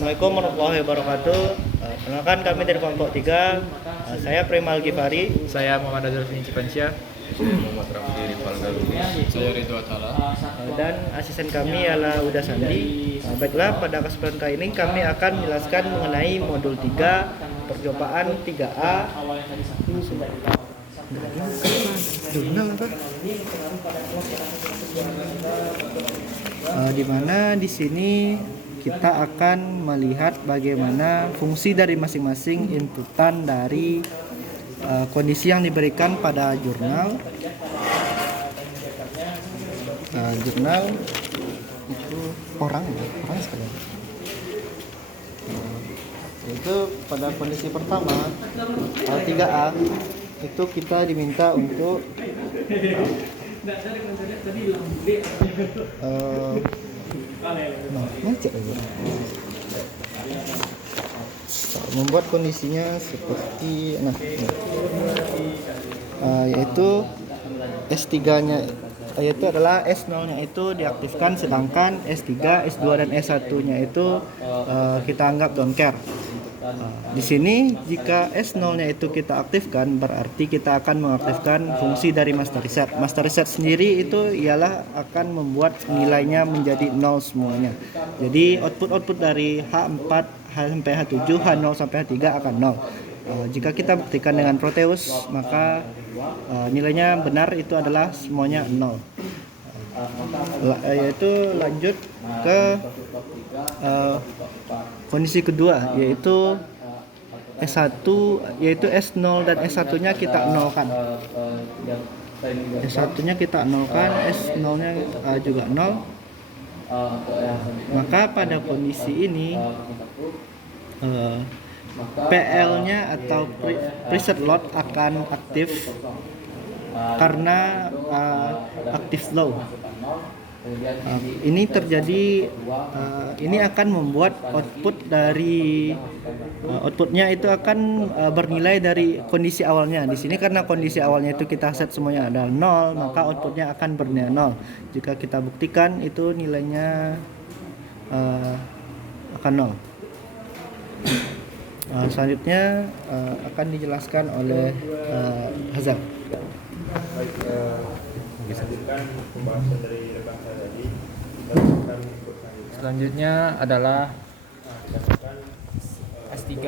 Assalamualaikum warahmatullahi wabarakatuh. Perkenalkan kami dari kelompok 3. Saya Premal Gifari. Saya Muhammad Azhar Cipansyah. Saya Muhammad Raffi Rifal Galumi. Saya Ridho Atala. Dan asisten kami ialah Uda Sandi. Baiklah, pada kesempatan kali ini kami akan menjelaskan mengenai modul 3 percobaan 3A. Di mana di sini kita akan melihat bagaimana fungsi dari masing-masing inputan dari kondisi yang diberikan pada jurnal. Jurnal itu orang sekali. Itu pada kondisi pertama 3A itu kita diminta untuk membuat kondisinya seperti yaitu S3-nya yaitu adalah S0-nya itu diaktifkan, sedangkan S3, S2 dan S1-nya itu kita anggap don't care. Di sini jika S0-nya itu kita aktifkan, berarti kita akan mengaktifkan fungsi dari master reset. Master reset sendiri itu ialah akan membuat nilainya menjadi 0 semuanya. Jadi output dari H4 sampai H7, H0 sampai H3 akan 0. Jika kita buktikan dengan Proteus, maka nilainya benar, itu adalah semuanya 0. Yaitu lanjut ke kondisi kedua, yaitu S1, yaitu S0 dan S1-nya kita nolkan. S1-nya kita nolkan, S0-nya juga 0. Maka pada kondisi ini PL-nya atau preset load akan aktif karena aktif low. Ini terjadi, ini akan membuat outputnya itu akan bernilai dari kondisi awalnya. Di sini karena kondisi awalnya itu kita set semuanya adalah 0, maka outputnya akan bernilai 0. Jika kita buktikan itu nilainya akan 0. Selanjutnya akan dijelaskan oleh Hazar. Selanjutnya adalah S3,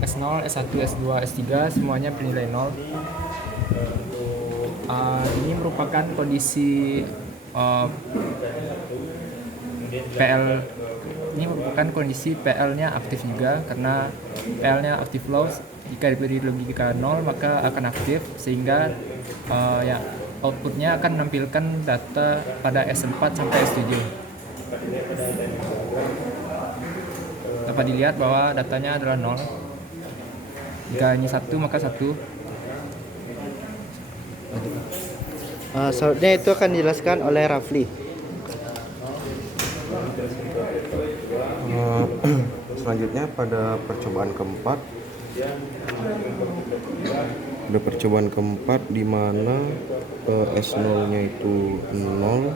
S0, S1, S2, S3 semuanya bernilai 0. Ini merupakan kondisi PL. Ini merupakan kondisi PL-nya aktif juga, karena PL-nya aktif low. Jika diberi logika 0 maka akan aktif, sehingga outputnya akan menampilkan data pada S4 sampai S7. Dapat dilihat bahwa datanya adalah 0. Jika ini 1 maka 1. Selanjutnya itu akan dijelaskan oleh Rafli. Selanjutnya pada percobaan keempat, di mana S0-nya itu 0,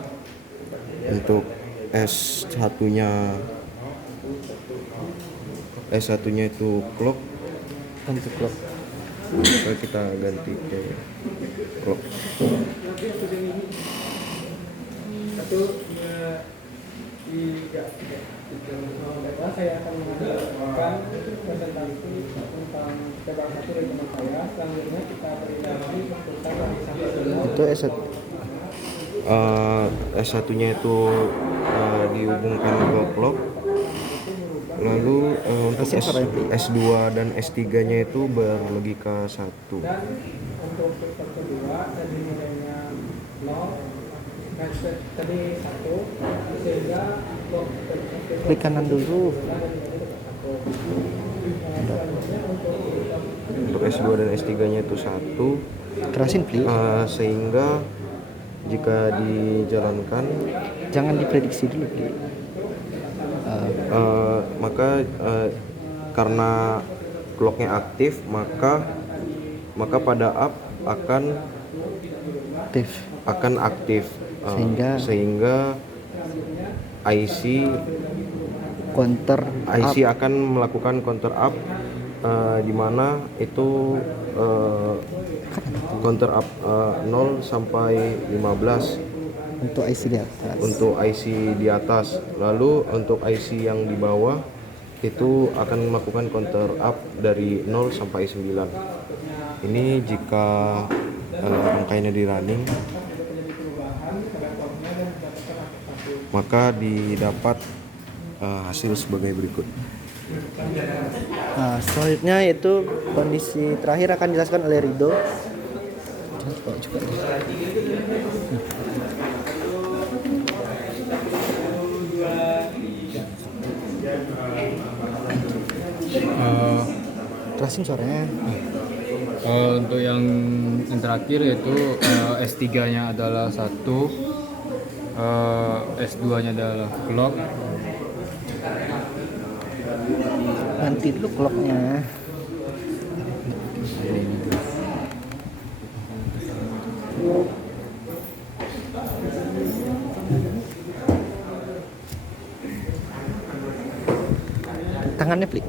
untuk S1-nya itu clock, Untuk clock. maka kita ganti ke clock. Saya akan mengajarkan presentasi tentang cabang satu dari teman saya. Selanjutnya kita berikan lagi keputusan dari satu. Itu S1-nya itu dihubungkan ke clock. Lalu untuk S2 dan S3-nya itu berlogika 1. Dan untuk filter kedua tadi nilainya 0, tadi 1, sehingga klik kanan dulu. Untuk S2 dan S3-nya itu 1. Kerasin please. Sehingga jika dijalankan, Jangan diprediksi dulu please. maka karena clocknya aktif, maka pada up akan aktif, sehingga IC counter up. IC akan melakukan counter up, di mana itu counter up 0 sampai 15 untuk IC di atas. untuk IC di atas. Lalu untuk IC yang di bawah itu akan melakukan counter up dari 0 sampai 9. Ini jika rangkaiannya di running, maka didapat hasil sebagai berikut. Nah, selanjutnya yaitu kondisi terakhir akan dijelaskan oleh Rido. Jelasin suaranya. Untuk yang terakhir yaitu S3-nya adalah 1, S2-nya adalah clock. Nanti dulu clocknya. Tangannya Plik.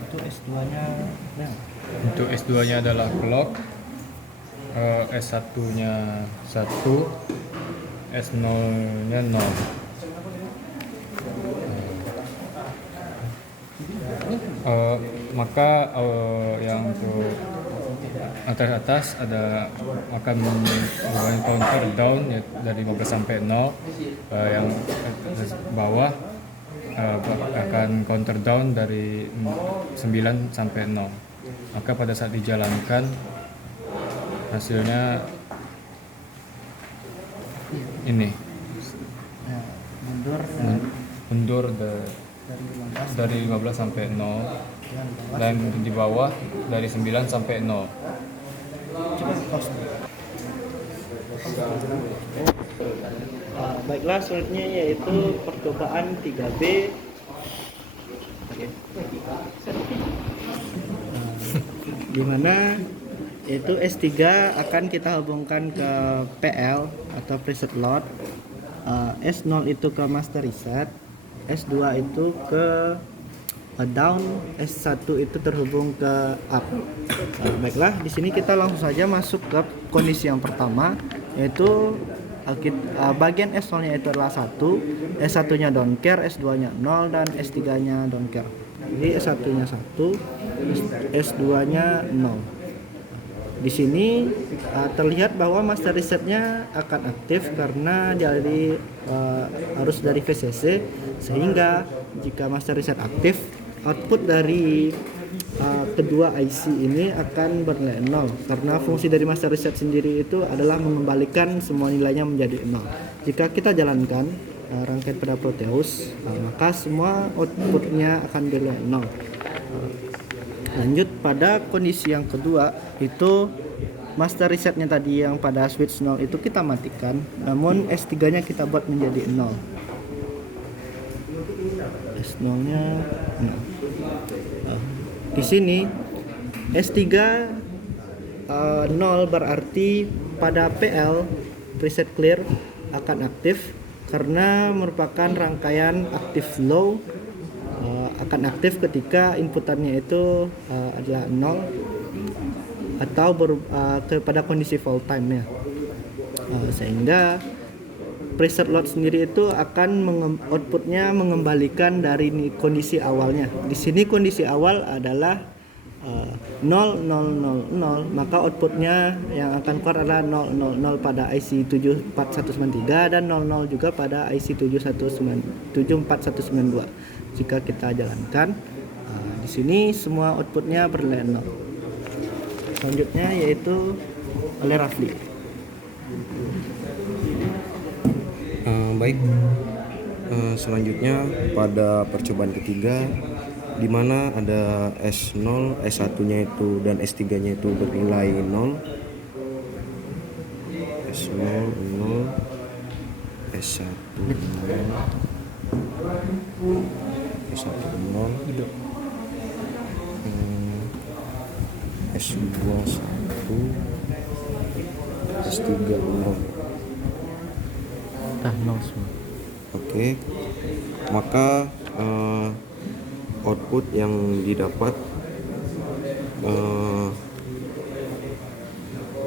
Untuk S2-nya Untuk S2-nya adalah clock, S1-nya 1, S0-nya 0. Maka yang untuk atas ada akan melakukan counter down ya, dari 15 sampai 0. Yang bawah akan counter down dari 9 sampai 0. Maka pada saat dijalankan hasilnya ini Nah, mundur mundur dari 15 sampai 0 dan di bawah dari 9 sampai 0. Baiklah, selanjutnya yaitu percobaan 3B. Di mana yaitu S3 akan kita hubungkan ke PL atau preset load, S0 itu ke master reset, S2 itu ke down, S1 itu terhubung ke up. Baiklah, di sini kita langsung saja masuk ke kondisi yang pertama, yaitu bagian S0-nya itu adalah 1, S1-nya don't care, S2-nya 0, dan S3-nya don't care. Jadi S1-nya 1, S2-nya 0. Di sini terlihat bahwa master resetnya akan aktif karena harus dari VCC, sehingga jika master reset aktif, output dari kedua IC ini akan bernilai 0 karena fungsi dari master reset sendiri itu adalah mengembalikan semua nilainya menjadi 0. Jika kita jalankan rangkaian pada Proteus, maka semua outputnya akan bernilai 0. Lanjut pada kondisi yang kedua, itu master resetnya tadi yang pada switch 0 itu kita matikan, namun S3 nya kita buat menjadi 0. S0 nya 0. Di sini S3 0 berarti pada PL preset clear akan aktif karena merupakan rangkaian aktif low, akan aktif ketika inputannya itu adalah 0 atau kepada kondisi full time ya. Sehingga preset load sendiri itu akan outputnya mengembalikan dari kondisi awalnya. Di sini kondisi awal adalah 0 0 0 0, maka outputnya yang akan keluar adalah 0 0 0 pada IC 74193 dan 0 0 juga pada IC 74192. Jika kita jalankan, di sini semua outputnya bernilai 0. Selanjutnya yaitu oleh Rafli. Baik, selanjutnya pada percobaan ketiga, di mana ada S0, S1-nya itu dan S3-nya itu bernilai 0. S0 0, S1 0, S1 0, S2 1, S3 0. Tah nol semua. Oke, maka output yang didapat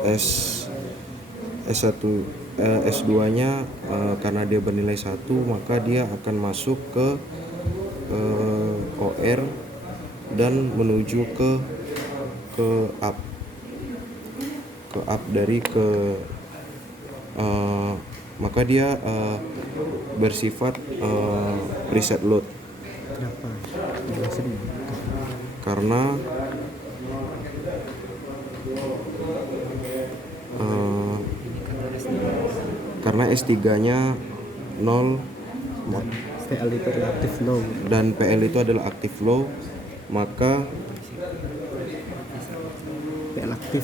S1 S2-nya karena dia bernilai 1, maka dia akan masuk ke OR dan menuju ke up dari maka dia bersifat preset load Kenapa? Jelasin. karena S3-nya 0 PL itu relatif low. dan PL itu adalah active low, maka PL aktif.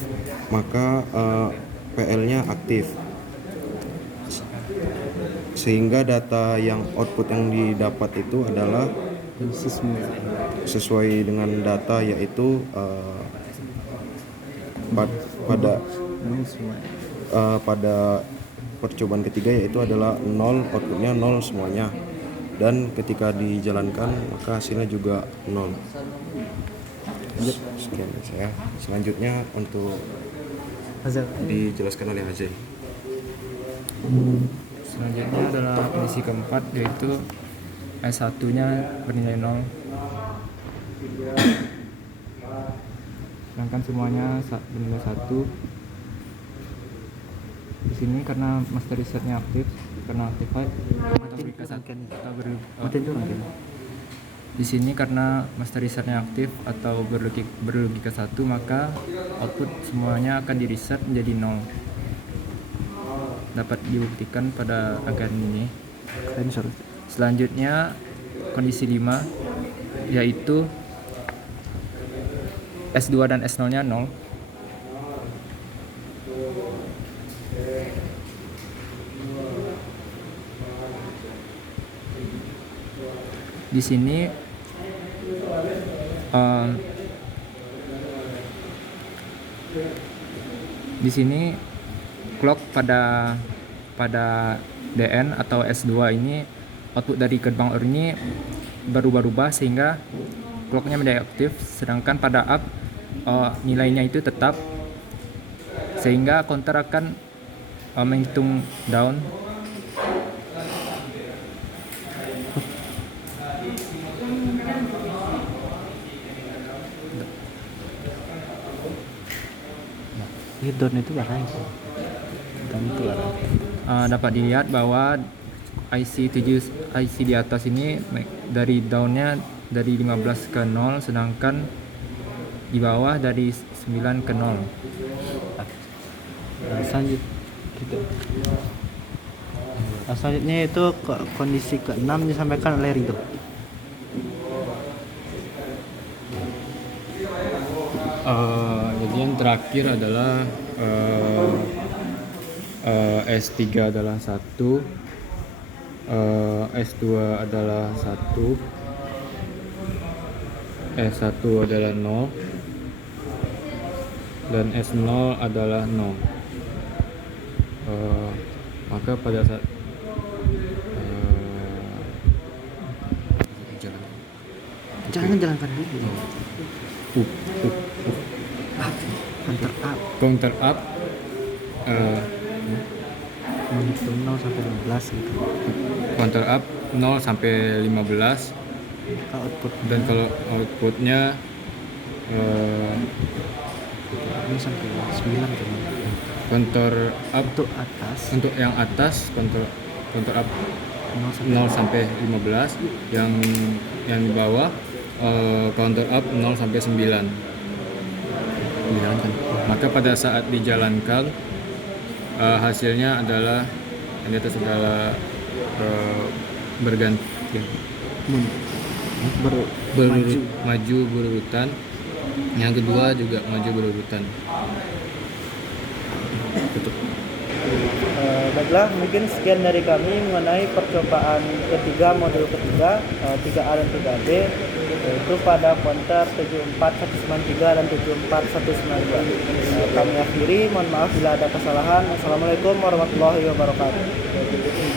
PL-nya aktif, sehingga data yang output yang didapat itu adalah Kondisi semua. sesuai dengan data, yaitu pada Nol semua. pada percobaan ketiga, yaitu adalah 0, outputnya 0 semuanya, dan ketika dijalankan maka hasilnya juga 0. Sekian dari saya. Selanjutnya untuk Azal. dijelaskan oleh Azai. Selanjutnya adalah kondisi keempat, yaitu S1-nya bernilai 0. Sedangkan semuanya bernilai 1. Di sini karena master resetnya aktif, karena actified atau berlogika satu atau Matiin dulu kan. di sini karena master resetnya aktif atau berlogika 1, maka output semuanya akan di reset menjadi 0. Dapat dibuktikan pada rangkaian ini. Selanjutnya kondisi 5, yaitu S2 dan S0-nya 0. Di sini clock pada DN atau S2 ini, output dari gerbang OR ini berubah-ubah sehingga clocknya menjadi aktif, sedangkan pada up nilainya itu tetap, sehingga counter akan menghitung down. Ini down itu barang. Down itu barang. Dapat dilihat bahwa IC di atas ini dari downnya dari 15 ke 0, sedangkan di bawah dari 9 ke 0. Selanjutnya itu kondisi ke-6 disampaikan oleh Rido. Jadi yang terakhir adalah S3 adalah 1, S2 adalah 1, S1 adalah 0, dan S0 adalah 0. Maka pada saat Jangan jalankan dulu. counter up Menghitung 0 sampai 15 gitu. counter up 0 sampai 15, Output dan kalau outputnya ini sampai 9 kan. counter up Untuk atas untuk yang atas counter up 0 0 sampai 15, yang di bawah counter up 0 sampai 9. dijalankan. Maka pada saat dijalankan hasilnya adalah yang di atas segala berganti, maju berurutan. Yang kedua juga maju berurutan. Baiklah, mungkin sekian dari kami mengenai percobaan ketiga, modul ketiga 3A dan 3B. yaitu pada konter 74193 dan 74192. Kami akhiri, mohon maaf bila ada kesalahan. Assalamualaikum warahmatullahi wabarakatuh.